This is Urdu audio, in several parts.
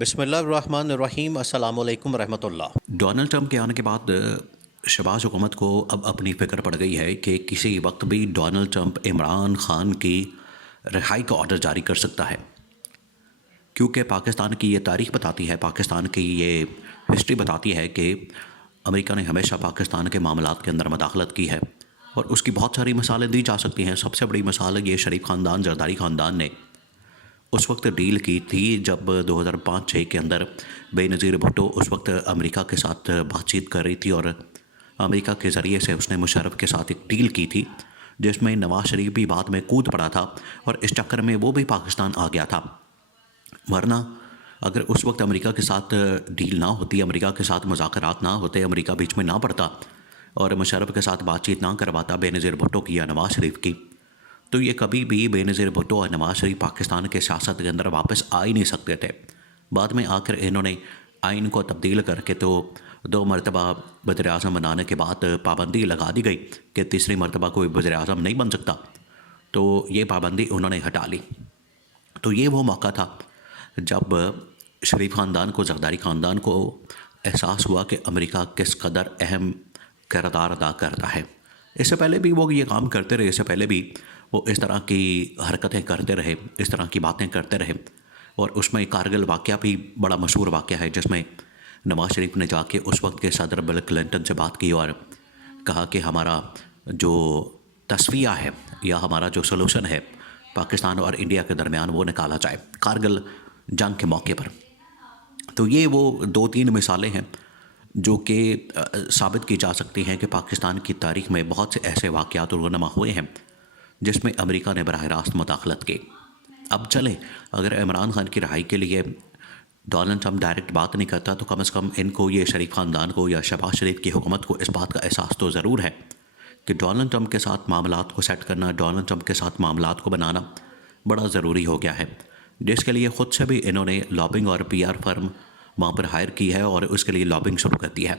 بسم اللہ الرحمن الرحیم، السلام علیکم ورحمۃ اللہ۔ ڈونلڈ ٹرمپ کے آنے کے بعد شہباز حکومت کو اب اپنی فکر پڑ گئی ہے کہ کسی وقت بھی ڈونلڈ ٹرمپ عمران خان کی رہائی کا آرڈر جاری کر سکتا ہے، کیونکہ پاکستان کی یہ تاریخ بتاتی ہے، پاکستان کی یہ ہسٹری بتاتی ہے کہ امریکہ نے ہمیشہ پاکستان کے معاملات کے اندر مداخلت کی ہے، اور اس کی بہت ساری مثالیں دی جا سکتی ہیں۔ سب سے بڑی مثال یہ شریف خاندان، زرداری خاندان نے اس وقت ڈیل کی تھی جب 2005-06 کے اندر بے نظیر بھٹو اس وقت امریکہ کے ساتھ بات چیت کر رہی تھی، اور امریکہ کے ذریعے سے اس نے مشرف کے ساتھ ایک ڈیل کی تھی جس میں نواز شریف بھی بعد میں کود پڑا تھا، اور اس چکر میں وہ بھی پاکستان آ گیا تھا۔ ورنہ اگر اس وقت امریکہ کے ساتھ ڈیل نہ ہوتی، امریکہ کے ساتھ مذاکرات نہ ہوتے، امریکہ بیچ میں نہ پڑتا اور مشرف کے ساتھ بات چیت نہ کرواتا بے نظیر بھٹو کی یا نواز شریف کی، تو یہ کبھی بھی بے نظیر بھٹو اور نواز شریف پاکستان کے سیاست کے اندر واپس آ ہی نہیں سکتے تھے۔ بعد میں آ کر انہوں نے آئین کو تبدیل کر کے تو 2 مرتبہ وزیر اعظم بنانے کے بعد پابندی لگا دی گئی کہ تیسری مرتبہ کوئی وزیر اعظم نہیں بن سکتا، تو یہ پابندی انہوں نے ہٹا لی۔ تو یہ وہ موقع تھا جب شریف خاندان کو، زرداری خاندان کو احساس ہوا کہ امریکہ کس قدر اہم کردار ادا کرتا ہے۔ اس سے پہلے بھی وہ یہ کام کرتے رہے، اس سے پہلے بھی وہ اس طرح کی حرکتیں کرتے رہے، اس طرح کی باتیں کرتے رہے، اور اس میں کارگل واقعہ بھی بڑا مشہور واقعہ ہے جس میں نواز شریف نے جا کے اس وقت کے صدر بل کلنٹن سے بات کی اور کہا کہ ہمارا جو تصفیہ ہے یا ہمارا جو سلوشن ہے پاکستان اور انڈیا کے درمیان وہ نکالا جائے کارگل جنگ کے موقع پر۔ تو یہ وہ 2-3 مثالیں ہیں جو کہ ثابت کی جا سکتی ہیں کہ پاکستان کی تاریخ میں بہت سے ایسے واقعات رونما ہوئے ہیں جس میں امریکہ نے براہ راست مداخلت کی۔ اب چلیں، اگر عمران خان کی رہائی کے لیے ڈونلڈ ٹرمپ ڈائریکٹ بات نہیں کرتا تو کم از کم ان کو، یہ شریف خاندان کو یا شہباز شریف کی حکومت کو اس بات کا احساس تو ضرور ہے کہ ڈونلڈ ٹرمپ کے ساتھ معاملات کو سیٹ کرنا، ڈونلڈ ٹرمپ کے ساتھ معاملات کو بنانا بڑا ضروری ہو گیا ہے، جس کے لیے خود سے بھی انہوں نے لابنگ اور پی آر فرم وہاں پر ہائر کی ہے اور اس کے لیے لابنگ شروع کر دی ہے۔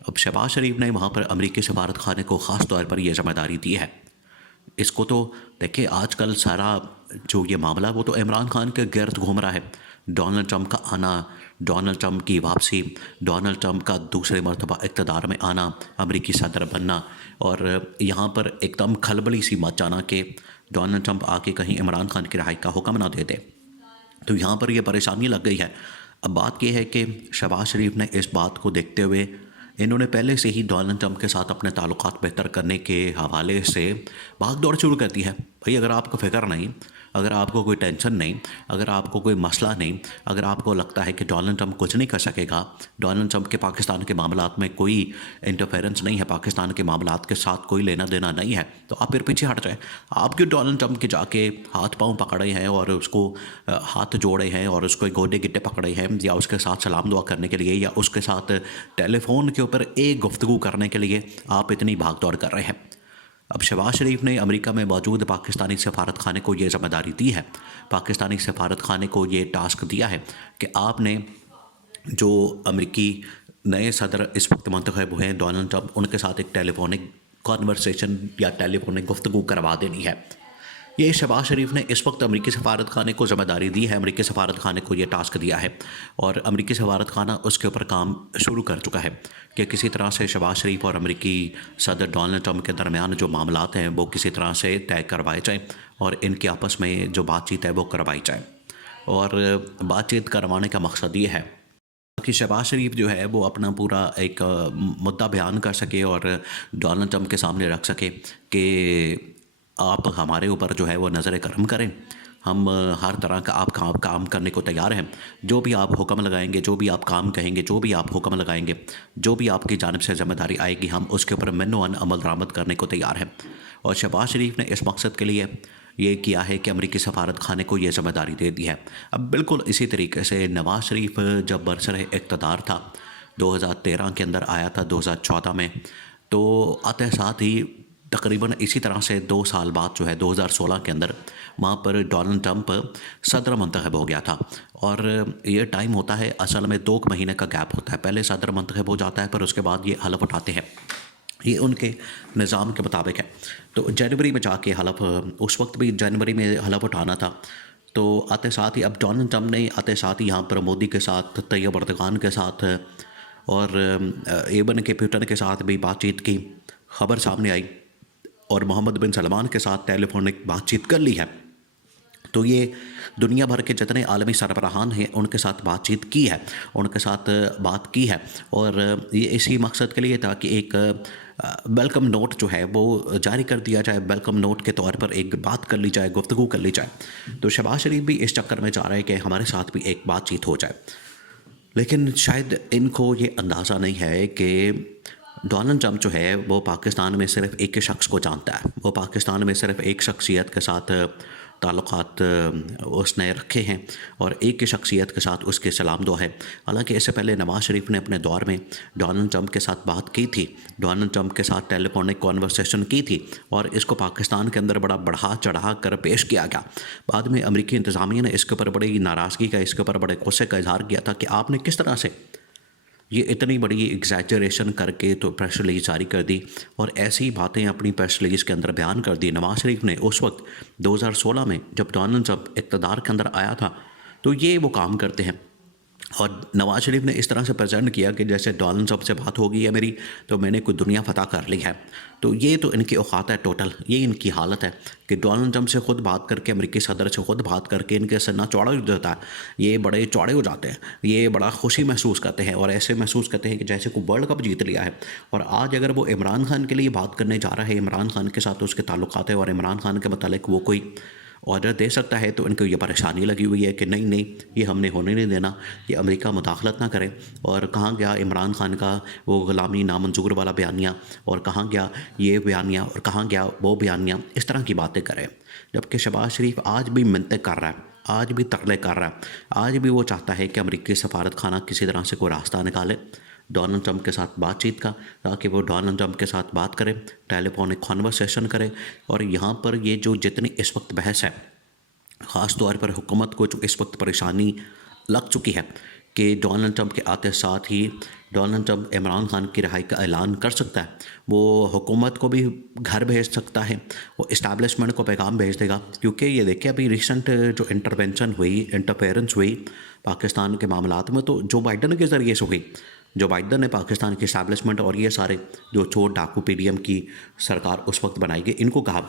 اب شہباز شریف نے وہاں پر امریکی سفارت خانے کو خاص طور پر یہ ذمہ داری دی ہے۔ اس کو تو دیکھیں، آج کل سارا جو یہ معاملہ وہ تو عمران خان کے گرد گھوم رہا ہے۔ ڈونلڈ ٹرمپ کا آنا، ڈونلڈ ٹرمپ کی واپسی، ڈونلڈ ٹرمپ کا دوسرے مرتبہ اقتدار میں آنا، امریکی صدر بننا، اور یہاں پر ایک دم کھلبلی سی مچ جانا کہ ڈونلڈ ٹرمپ آ کے کہیں عمران خان کی رہائی کا حکم نہ دے دے، تو یہاں پر یہ پریشانی لگ گئی ہے۔ اب بات یہ ہے کہ شہباز شریف نے اس بات کو دیکھتے ہوئے انہوں نے پہلے سے ہی ڈونلڈ ٹرمپ کے ساتھ اپنے تعلقات بہتر کرنے کے حوالے سے بھاگ دوڑ شروع کر دی ہے۔ بھئی اگر آپ کو فکر نہیں، اگر آپ کو کوئی ٹینشن نہیں، اگر آپ کو کوئی مسئلہ نہیں، اگر آپ کو لگتا ہے کہ ڈونلڈ ٹرمپ کچھ نہیں کر سکے گا، ڈونلڈ ٹرمپ کے پاکستان کے معاملات میں کوئی انٹرفیرنس نہیں ہے، پاکستان کے معاملات کے ساتھ کوئی لینا دینا نہیں ہے، تو آپ پھر پیچھے ہٹ جائیں۔ آپ کیوں ڈونلڈ ٹرمپ کے جا کے ہاتھ پاؤں پکڑے ہیں اور اس کو ہاتھ جوڑے ہیں اور اس کو گوڈے گٹے پکڑے ہیں، یا اس کے ساتھ سلام دعا کرنے کے لیے یا اس کے ساتھ ٹیلی فون کے اوپر ایک گفتگو کرنے کے لیے آپ اتنی بھاگ دوڑ کر رہے ہیں؟ اب شہباز شریف نے امریکہ میں موجود پاکستانی سفارت خانے کو یہ ذمہ داری دی ہے، پاکستانی سفارت خانے کو یہ ٹاسک دیا ہے کہ آپ نے جو امریکی نئے صدر اس وقت منتخب ہوئے ہیں ڈونلڈ ٹرمپ، ان کے ساتھ ایک ٹیلی فونک کانورسیشن یا ٹیلی فونک گفتگو کروا دینی ہے۔ یہ شہباز شریف نے اس وقت امریکی سفارت خانے کو ذمہ داری دی ہے، امریکی سفارت خانے کو یہ ٹاسک دیا ہے، اور امریکی سفارت خانہ اس کے اوپر کام شروع کر چکا ہے کہ کسی طرح سے شہباز شریف اور امریکی صدر ڈونلڈ ٹرمپ کے درمیان جو معاملات ہیں وہ کسی طرح سے طے کروائے جائیں اور ان کے آپس میں جو بات چیت ہے وہ کروائی جائے، اور بات چیت کروانے کا مقصد یہ ہے کہ شہباز شریف جو ہے وہ اپنا پورا ایک مدعا بیان کر سکے اور ڈونلڈ ٹرمپ کے سامنے رکھ سکے کہ آپ ہمارے اوپر جو ہے وہ نظر کرم کریں، ہم ہر طرح کا آپ کام کرنے کو تیار ہیں، جو بھی آپ حکم لگائیں گے، جو بھی آپ کام کہیں گے، جو بھی آپ حکم لگائیں گے، جو بھی آپ کی جانب سے ذمہ داری آئے گی، ہم اس کے اوپر منوان عمل درآمد کرنے کو تیار ہیں۔ اور شہباز شریف نے اس مقصد کے لیے یہ کیا ہے کہ امریکی سفارت خانے کو یہ ذمہ داری دے دی ہے۔ اب بالکل اسی طریقے سے نواز شریف جب برسر اقتدار تھا، 2013 کے اندر آیا تھا، 2014 میں، تو آتے ساتھ ہی تقریباً اسی طرح سے 2 سال بعد جو ہے 2016 کے اندر وہاں پر ڈونلڈ ٹرمپ صدر منتخب ہو گیا تھا، اور یہ ٹائم ہوتا ہے اصل میں 2 مہینے کا گیپ ہوتا ہے، پہلے صدر منتخب ہو جاتا ہے پھر اس کے بعد یہ حلف اٹھاتے ہیں، یہ ان کے نظام کے مطابق ہے۔ تو جنوری میں جا کے حلف، اس وقت بھی جنوری میں حلف اٹھانا تھا، تو آتے ساتھ ہی اب ڈونلڈ ٹرمپ نے آتے ساتھ ہی یہاں پر مودی کے ساتھ، طیب اردگان کے ساتھ اور ایبن کے پیوٹن کے ساتھ بھی بات چیت کی، خبر سامنے آئی، اور محمد بن سلمان کے ساتھ ٹیلی فونک بات چیت کر لی ہے۔ تو یہ دنیا بھر کے جتنے عالمی سربراہان ہیں ان کے ساتھ بات چیت کی ہے، ان کے ساتھ بات کی ہے، اور یہ اسی مقصد کے لیے تھا کہ ایک ویلکم نوٹ جو ہے وہ جاری کر دیا جائے، ویلکم نوٹ کے طور پر ایک بات کر لی جائے، گفتگو کر لی جائے۔ تو شہباز شریف بھی اس چکر میں چاہ رہے کہ ہمارے ساتھ بھی ایک بات چیت ہو جائے، لیکن شاید ان کو یہ اندازہ نہیں ہے کہ ڈونلڈ ٹرمپ جو ہے وہ پاکستان میں صرف ایک شخص کو جانتا ہے، وہ پاکستان میں صرف ایک شخصیت کے ساتھ تعلقات اس نے رکھے ہیں، اور ایک کی شخصیت کے ساتھ اس کے سلام دعا ہے۔ حالانکہ اس سے پہلے نواز شریف نے اپنے دور میں ڈونلڈ ٹرمپ کے ساتھ بات کی تھی، ڈونلڈ ٹرمپ کے ساتھ ٹیلی فونک کانورسیشن کی تھی، اور اس کو پاکستان کے اندر بڑا بڑھا چڑھا کر پیش کیا گیا۔ بعد میں امریکی انتظامیہ نے اس کے اوپر بڑی ناراضگی کا، اس کے اوپر بڑے غصے کا اظہار کیا تھا کہ آپ نے کس طرح سے یہ اتنی بڑی ایگزیجریشن کر کے تو پریس ریلیز جاری کر دی، اور ایسی باتیں اپنی پریس ریلیز کے اندر بیان کر دی۔ نواز شریف نے اس وقت 2016 میں جب ڈونلڈ ٹرمپ اقتدار کے اندر آیا تھا تو یہ وہ کام کرتے ہیں، اور نواز شریف نے اس طرح سے پریزنٹ کیا کہ جیسے ڈونلڈ ٹرمپ سے بات ہو گئی ہے میری تو میں نے کوئی دنیا فتح کر لی ہے۔ تو یہ تو ان کی اوقات ہے ٹوٹل، یہ ان کی حالت ہے کہ ڈونلڈ ٹرمپ سے خود بات کر کے، امریکی صدر سے خود بات کر کے ان کے سینہ چوڑا ہو جاتا ہے، یہ بڑے چوڑے ہو جاتے ہیں، یہ بڑا خوشی محسوس کرتے ہیں، اور ایسے محسوس کرتے ہیں کہ جیسے کوئی ورلڈ کپ جیت لیا ہے۔ اور آج اگر وہ عمران خان کے لیے بات کرنے جا رہا ہے، عمران خان کے ساتھ اس کے تعلقات ہیں، اور عمران خان کے متعلق وہ کوئی آرڈر دے سکتا ہے، تو ان کو یہ پریشانی لگی ہوئی ہے کہ نہیں یہ ہم نے ہونے نہیں دینا، یہ امریکہ مداخلت نہ کرے۔ اور کہاں گیا عمران خان کا وہ غلامی نامنظور والا بیانیہ، اور کہاں گیا یہ بیانیہ، اور کہاں گیا وہ بیانیہ، اس طرح کی باتیں کرے۔ جبکہ شہباز شریف آج بھی منطق کر رہا ہے، آج بھی ترلے کر رہا ہے، آج بھی وہ چاہتا ہے کہ امریکی سفارت خانہ کسی طرح سے کوئی راستہ نکالے ڈونلڈ ٹرمپ کے ساتھ بات چیت کا، تاکہ وہ ڈونلڈ ٹرمپ کے ساتھ بات کرے، ٹیلی فونک کانورسیشن کرے۔ اور یہاں پر یہ جو جتنی اس وقت بحث ہے، خاص طور پر حکومت کو جو اس وقت پریشانی لگ چکی ہے کہ ڈونلڈ ٹرمپ کے آتے ساتھ ہی ڈونلڈ ٹرمپ عمران خان کی رہائی کا اعلان کر سکتا ہے، وہ حکومت کو بھی گھر بھیج سکتا ہے، وہ اسٹیبلشمنٹ کو پیغام بھیج دے گا۔ کیونکہ یہ دیکھیں ابھی ریسنٹ جو انٹرفیرنس ہوئی پاکستان کے معاملات میں، تو جو بائیڈن کے ذریعے سے ہوئی، جو بائیڈن نے پاکستان کی اسٹیبلشمنٹ اور یہ سارے جو چور ڈاکو پی ڈی ایم کی سرکار اس وقت بنائی گئی، ان کو کہا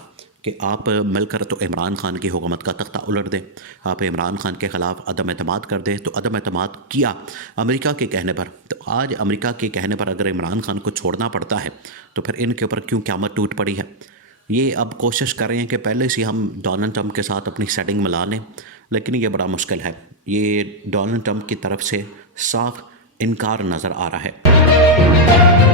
کہ آپ مل کر تو عمران خان کی حکومت کا تختہ الٹ دیں، آپ عمران خان کے خلاف عدم اعتماد کر دیں، تو عدم اعتماد کیا امریکہ کے کہنے پر۔ تو آج امریکہ کے کہنے پر اگر عمران خان کو چھوڑنا پڑتا ہے تو پھر ان کے اوپر کیوں قیامت ٹوٹ پڑی ہے۔ یہ اب کوشش کر رہے ہیں کہ پہلے سے ہم ڈونلڈ ٹرمپ کے ساتھ اپنی سیٹنگ ملا لیں، لیکن یہ بڑا مشکل ہے، یہ ڈونلڈ ٹرمپ کی طرف سے صاف انکار نظر آ رہا ہے۔